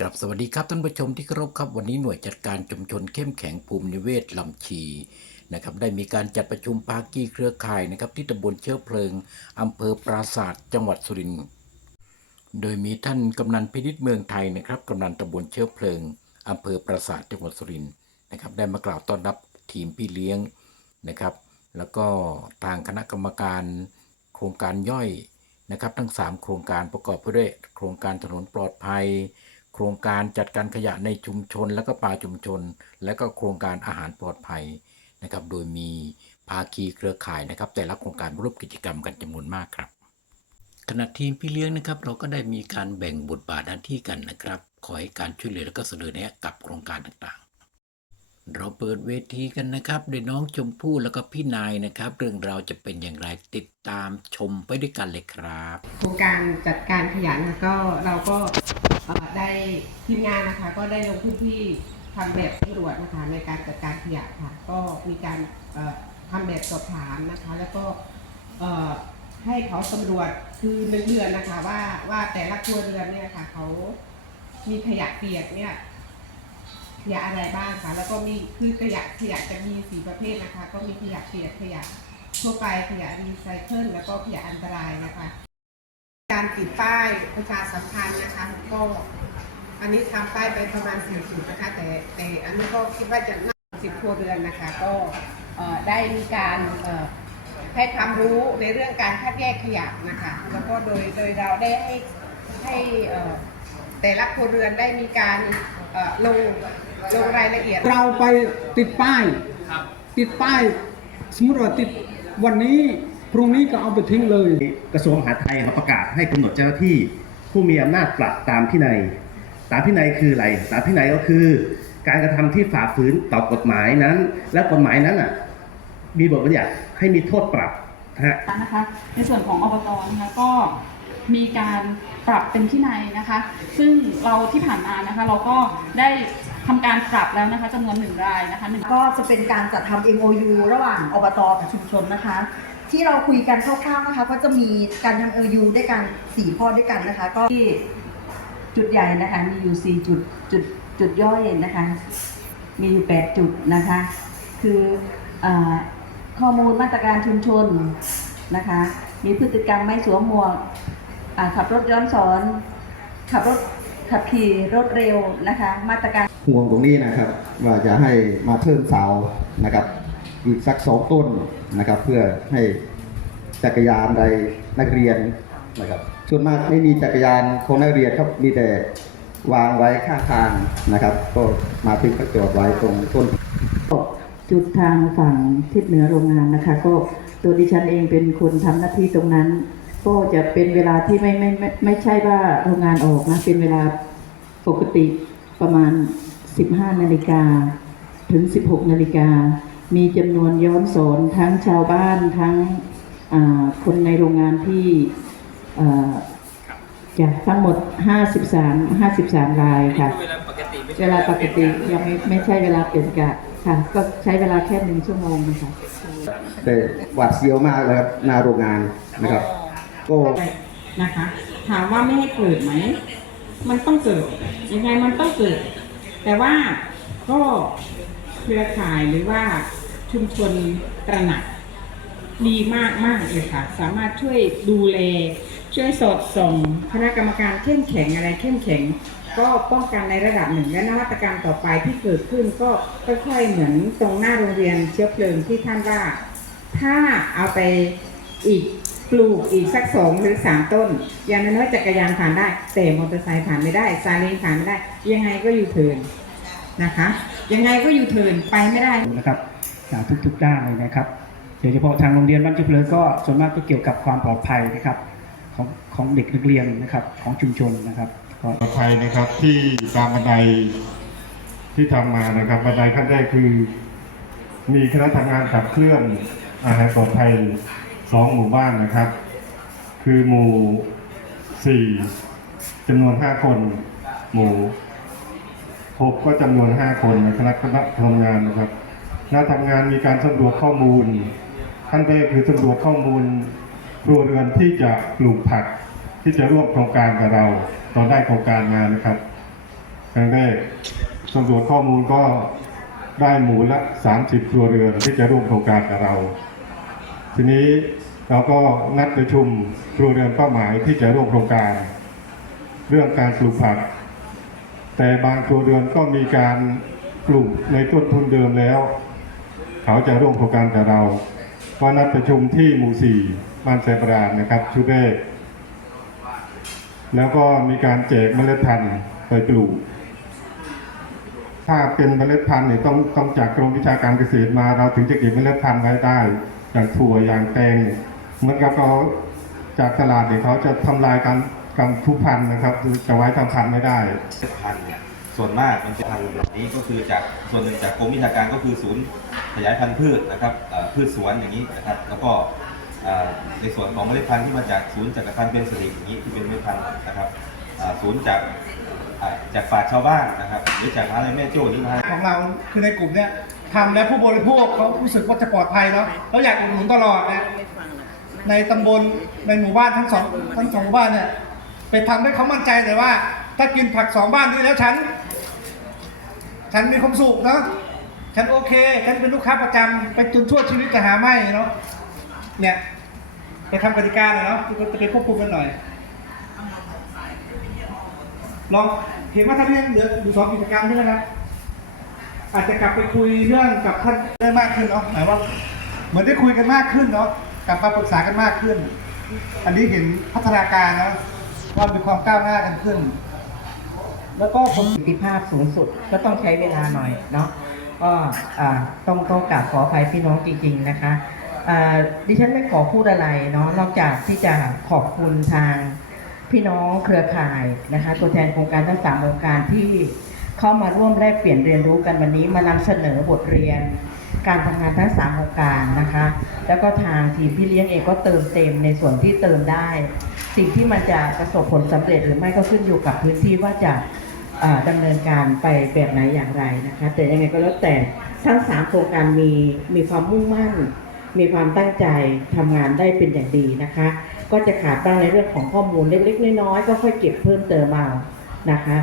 กลับสวัสดีครับท่านผู้ชมที่เคารพครับ วันนี้หน่วยจัดการชุมชนเข้มแข็งภูมินิเวศลำชีนะครับได้มีการจัดประชุมภาคีเครือข่ายนะครับที่ตำบลเชื้อเพลิงอำเภอปราศาสตร์จังหวัดสุรินทร์โดยมีท่านกำนันพินิษเมืองไทยนะครับกำนันตำบลเชื้อเพลิงอำเภอปราศาสตร์จังหวัดสุรินทร์นะครับได้มากล่าวต้อนรับทีมพี่เลี้ยงนะครับ แล้วก็ทางคณะกรรมการโครงการย่อยนะครับ ทั้ง 3 โครงการประกอบไปด้วยโครงการถนนปลอดภัย โครงการจัดการขยะในชุมชน และก็ป่าชุมชน และก็โครงการอาหารปลอดภัยนะครับ โดยมีภาคีเครือข่ายนะครับ แต่ละโครงการร่วมกิจกรรมกันจำนวนมากครับขณะทีมพี่เลี้ยงนะครับเราก็ได้มีการแบ่งบทบาทหน้าที่กันนะครับขอให้การช่วยเหลือและก็เสนอแนะกับโครงการต่างๆ เราเปิดเวทีกันนะครับโดยน้องชมพู่แล้วก็พี่นายนะครับ เรื่องราวจะเป็นอย่างไรติดตามชมไปด้วยกันเลยครับ โครงการจัดการขยะนะก็เราก็เอ่อ ได้ทีมงานนะคะ ก็ได้ลงพื้นที่ทำแบบสำรวจนะคะในการจัดการขยะค่ะ ก็มีการทำแบบสอบถามนะคะ แล้วก็ให้เขาสำรวจคือหนึ่งเดือนนะคะ ว่าว่าแต่ละครัวเรือนเนี่ยค่ะเขามีขยะเปียกเนี่ยขยะอะไรบ้างคะแล้วก็มีคือขยะขยะจะมีสี่ประเภทนะคะ ก็มีขยะเปียกขยะทั่วไปขยะรีไซเคิลแล้วก็ขยะอันตรายนะคะ การติดป้ายประชาสัมพันธ์นะคะก็อันนี้ทำป้ายไปประมาณสี่สิบนะคะแต่แต่อันนี้ก็คิดว่าจะน่าสิบครัวเรือนนะคะ ก็เอ่อได้มีการเอ่อให้ความรู้ในเรื่องการคัดแยกขยะนะคะ แล้วก็โดยโดยเราได้ให้ให้เอ่อแต่ละครัวเรือนได้มีการเอ่อลงลงรายละเอียด เราไปติดป้ายติดป้าย สมมติว่าติดวันนี้ พรุ่งนี้ก็เอาไปทิ้งเลย กระทรวงมหาดไทยเขาประกาศให้กำหนดเจ้าหน้าที่ ผู้มีอำนาจปรับตามพินัย ตามพินัยคืออะไร ตามพินัยก็คือ การกระทำที่ฝ่าฝืนต่อกฎหมายนั้น และกฎหมายนั้นอะมีบทบัญญัติให้มีโทษปรับนะฮะนะคะในส่วนของอบตนะคะก็มีการปรับเป็นที่ในยนะคะ ซึ่งเราที่ผ่านมานะคะเราก็ได้ทำการปรับแล้วนะคะจำนวนหนึ่งรายนะคะหนึ่งก็จะเป็นการจัดทำ MOU ระหว่างอบตกับชุมชนนะคะ ที่เราคุยกันคร่าวๆนะคะ ก็จะมีการทำ MOU ด้วยกัน4ข้อด้วยกันนะคะ ก็ที่จุดใหญ่นะคะ มีอยู่4จุดจุดจุดย่อยนะคะ มีอยู่8จุดนะคะ คืออข้อมูลมาตรการชุมชนนะคะ มีพฤติกรรมไม่สวมหมวกขับรถย้อนสอน ขับรถขับขี่รถเร็วนะคะ มาตรการห่วงตรงนี้นะครับ ว่าจะให้มาเพิ่มเสานะครับ อีกสักสองต้นนะครับ เพื่อให้จักรยานใดนักเรียนนะครับส่วนมากไม่มีจักรยานของนักเรียนครับมีแต่วางไว้ข้างทางนะครับ ก็มาทิ้งประโยชน์ไว้ตรงต้นจุดทางฝั่งทิศเหนือโรงงานนะคะ ก็ตัวดิฉันเองเป็นคนทำหน้าที่ตรงนั้น ก็จะเป็นเวลาที่ไม่ไม่ไม่ไม่ใช่ว่าโรงงานออกนะเป็นเวลาปกติประมาณ 15 นาฬิกาถึง 16 นาฬิกา มีจำนวนย้อนสอนทั้งชาวบ้านทั้งอ่าคนในโรงงานที่เอ่อจะทั้งหมด 53 53 รายค่ะ เวลาปกติยังไม่ไม่ใช่เวลาเปลี่ยนกะค่ะ ก็ใช้เวลาแค่หนึ่งชั่วโมงนะคะแต่หวาดเสียวมากเลยครับหน้าโรงงานนะครับ ก็นะคะ ถามว่าไม่ให้เกิดไหม มันต้องเกิด ยังไงมันต้องเกิด แต่ว่าก็ เครือข่ายหรือว่าชุมชนตระหนักดีมากมากเลยค่ะ สามารถช่วยดูแล ช่วยสอดส่องคณะกรรมการเข้มแข็งอะไรเข้มแข็ง ก็ป้องกันในระดับหนึ่งและนวัตกรรมต่อไปที่เกิดขึ้นก็ค่อยๆเหมือนตรงหน้าโรงเรียนเชื้อเพลิงที่ท่านว่า ถ้าเอาไปอีกปลูกอีกสักสองหรือสามต้น อย่างน้อยจักรยานผ่านได้ แต่มอเตอร์ไซค์ผ่านไม่ได้ซาเล้งผ่านไม่ได้ ยังไงก็อยู่เทิน นะคะ ยังไงก็ยูเทิร์นไปไม่ได้นะครับจากทุกๆด้านเลยนะครับโดยเฉพาะทางโรงเรียนบ้านเจเพลก็ส่วนมากก็เกี่ยวกับความปลอดภัยนะครับของของเด็กนักเรียนนะครับของชุมชนนะครับก็ปลอดภัยนะครับที่ตามบันไดที่ทำมานะครับบันไดขั้นแรกคือ มีคณะทำงานขับเคลื่อนอาหารปลอดภัยสองหมู่บ้านนะครับ คือหมู่สี่จำนวนห้าคน หมู่ หกก็จำนวนห้าคนในคณะคณะทำงานนะครับคณะทำงานมีการสำรวจข้อมูล ขั้นแรกคือสำรวจข้อมูลครัวเรือนที่จะปลูกผักที่จะร่วมโครงการกับเรา ตอนได้โครงการมานะครับครั้งแรกสำรวจข้อมูลก็ได้หมูละ 30 ครัวเรือนที่จะร่วมโครงการกับเรา ทีนี้เราก็นัดประชุมครัวเรือนเป้าหมายที่จะร่วมโครงการ เรื่องการปลูกผัก แต่บางครัวเรือนก็มีการปลูกในต้นทุนเดิมแล้ว เขาจะร่วมโครงการกับเราก็นัดประชุมที่หมู่สี่บ้านแสบรานนะครับชุดแรกแล้วก็มีการแจกเมล็ดพันธุ์ไปปลูก ถ้าเป็นเมล็ดพันธุ์เนี่ยต้องต้องจากกรมวิชาการเกษตรมา เราถึงจะเก็บเมล็ดพันธุ์ไว้ได้อย่างถั่วอย่างแตงเนี่ยเหมือนกับเขาจากตลาดเนี่ยเขาจะทำลายการ การทุกพันธุ์นะครับจะไว้ทำพันธุ์ไม่ได้พันธุ์เนี่ยส่วนมากมันจะพันธุ์แบบนี้ก็คือจากส่วนหนึ่งจากกรมวิชาการก็คือศูนย์ขยายพันธุ์พืชนะครับเอ่อพืชสวนอย่างนี้นะครับแล้วก็เอ่อในส่วนของเมล็ดพันธุ์ที่มาจากศูนย์จักรพันธุ์เป็นสลิงอย่างนี้ที่เป็นเมล็ดพันธุ์นะครับเอ่อศูนย์จากเอ่อจากป่าชชาวบ้านนะครับหรือจากอะไรแม่โจ้หรือมาของเราคือในกลุ่มเนี้ยทำแล้วผู้บริโภคเขารู้สึกว่าจะปลอดภัยเนาะเราอยากอุดหนุนตลอดนะในตำบลในหมู่บ้านทั้งสองทั้งสองหมู่บ้านเนี่ย ไปทำให้เขามั่นใจเลยว่า ถ้ากินผักสองบ้านนี้แล้วฉัน ฉันมีความสุขเนาะฉันโอเค ฉันเป็นลูกค้าประจำไปจนชั่วชีวิตจะหาไม่เนาะเนี่ยไปทำกติกาเลยเนาะจะไปควบคุมกันหน่อยลองเห็นว่าท่านเรื่องเหลืออยู่สองกิจกรรมใช่ไหมครับอาจจะกลับไปคุยเรื่องกับท่านได้มากขึ้นเนาะหมายว่าเหมือนได้คุยกันมากขึ้นเนาะกลับมาปรึกษากันมากขึ้น อันนี้เห็นพัฒนาการเนาะ ว่ามีความก้าวหน้ากันขึ้น แล้วก็ผมประสิทธิภาพสูงสุดก็ต้องใช้เวลาหน่อยเนาะก็ต้องต้องกราบขออภัยพี่น้องจริง ๆนะคะดิฉันไม่ขอพูดอะไรเนาะนอกจากที่จะขอบคุณทางพี่น้องเครือข่ายนะคะ ตัวแทนโครงการทั้งสามโครงการที่เข้ามาร่วมแลกเปลี่ยนเรียนรู้กันวันนี้มานำเสนอบทเรียน การทำงานทั้งสามโครงการนะคะ แล้วก็ทางทีมพี่เลี้ยงเองก็เติมเต็มในส่วนที่เติมได้ สิ่งที่มันจะประสบผลสำเร็จหรือไม่ก็ขึ้นอยู่กับพื้นที่ว่าจะเอ่อดำเนินการไปแบบไหนอย่างไรนะคะ แต่ยังไงก็แล้วแต่ทั้งสามโครงการมีมีความมุ่งมั่น มีความตั้งใจทำงานได้เป็นอย่างดีนะคะ ก็จะขาดบ้างในเรื่องของข้อมูลเล็กๆน้อยๆก็ค่อยเก็บเพิ่มเติมเอานะคะ